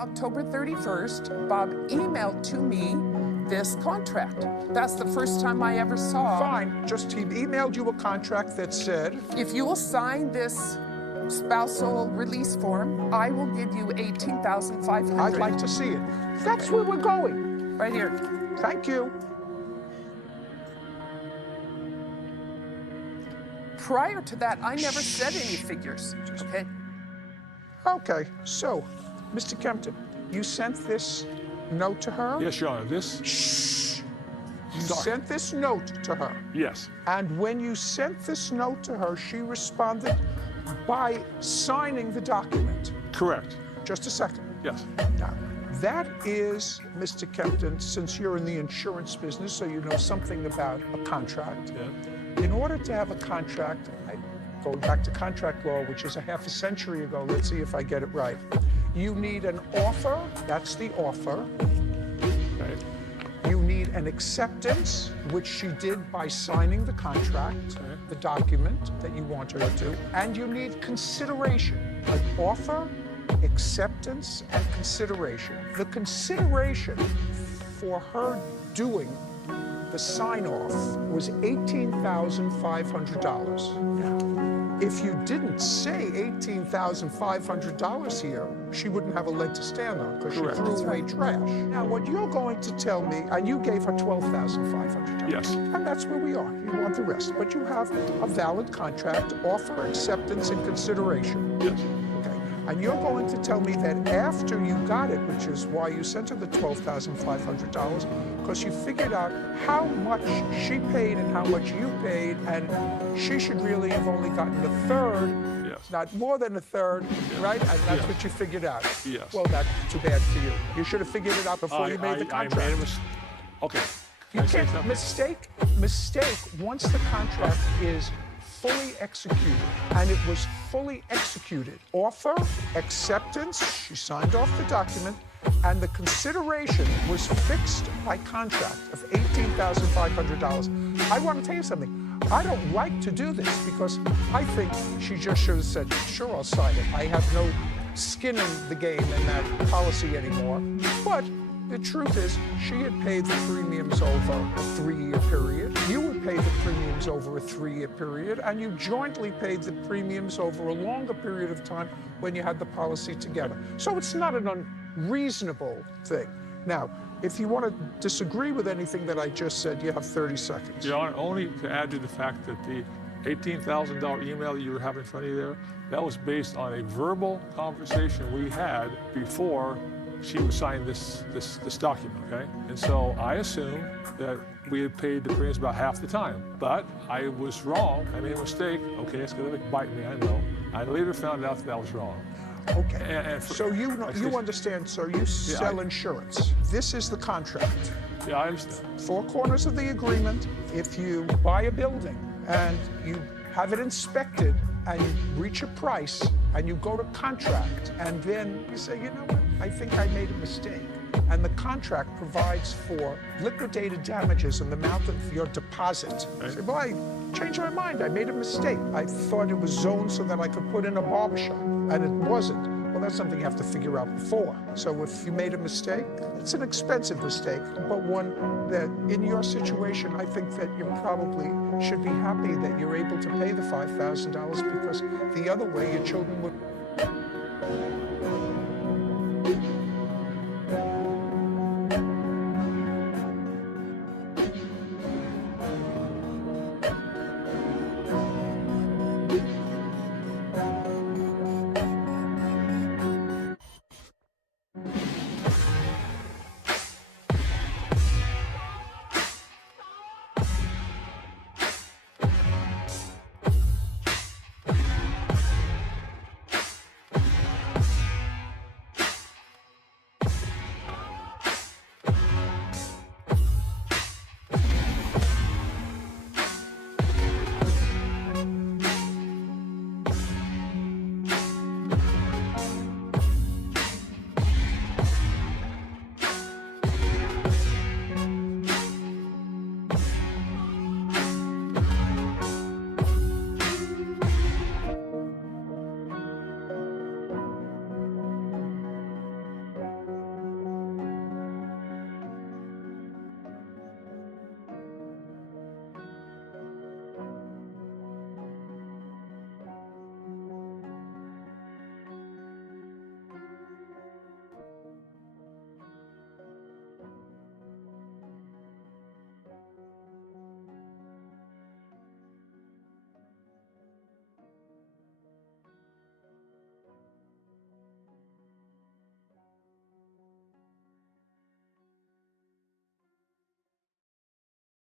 October 31st, Bob emailed to me this contract. That's the first time I ever saw. Fine, just he emailed you a contract that said, if you will sign this spousal release form, I will give you $18,500. I'd like to see it. That's where we're going. Right here. Thank you. Prior to that, I never said any figures, okay? Okay, so, Mr. Kempton, you sent this note to her? Yes, Your Honor. This? Shh. You Sorry. sent this note to her. Yes. And when you sent this note to her, she responded by signing the document. Correct. Just a second. Yes. Now, that is, Mr. Kempton, since you're in the insurance business, so you know something about a contract. Yeah. In order to have a contract, going back to contract law, which is a half a century ago, let's see if I get it right. You need an offer, that's the offer. Okay. You need an acceptance, which she did by signing the contract, Okay. the document that you want her to do, and you need consideration, an offer, acceptance, and consideration. The consideration for her doing the sign-off was $18,500. If you didn't say $18,500 here, she wouldn't have a leg to stand on because she Correct. threw away trash. Now, what you're going to tell me, and you gave her $12,500. Yes. And that's where we are. You want the rest. But you have a valid contract, offer, acceptance, and consideration. Yes. Okay. And you're going to tell me that after you got it, which is why you sent her the $12,500, because you figured out how much she paid and how much you paid, and she should really have only gotten a third, Yes. not more than a third, right? And that's Yes. what you figured out. Yes. Well, that's too bad for you. You should have figured it out before you made the I contract. made a mistake. Okay. You Can I say can't something? mistake once the contract is fully executed, and it was fully executed. Offer, acceptance, she signed off the document, and the consideration was fixed by contract of $18,500. I want to tell you something. I don't like to do this because I think she just should have said, sure, I'll sign it. I have no skin in the game in that policy anymore. But the truth is, she had paid the premiums over a 3-year period. You would pay the premiums over a 3-year period, and you jointly paid the premiums over a longer period of time when you had the policy together. So it's not an unreasonable thing. Now, if you want to disagree with anything that I just said, you have 30 seconds. Your Honor, only to add to the fact that the $18,000 email you have in front of you there, that was based on a verbal conversation we had before she would sign this document, okay? And so I assumed that we had paid the premiums about half the time. But I was wrong. I made a mistake. Okay, it's going to bite me, I know. I later found out that was wrong. Okay. And So you understand, sir, you sell insurance. This is the contract. Yeah, I understand. 4 corners of the agreement. If you buy a building and you have it inspected and you reach a price and you go to contract and then you say, you know what, I think I made a mistake. And the contract provides for liquidated damages in the amount of your deposit. You say, well, I changed my mind. I made a mistake. I thought it was zoned so that I could put in a barbershop, and it wasn't. Well, that's something you have to figure out before. So if you made a mistake, it's an expensive mistake, but one that in your situation, I think that you probably should be happy that you're able to pay the $5,000 because the other way your children would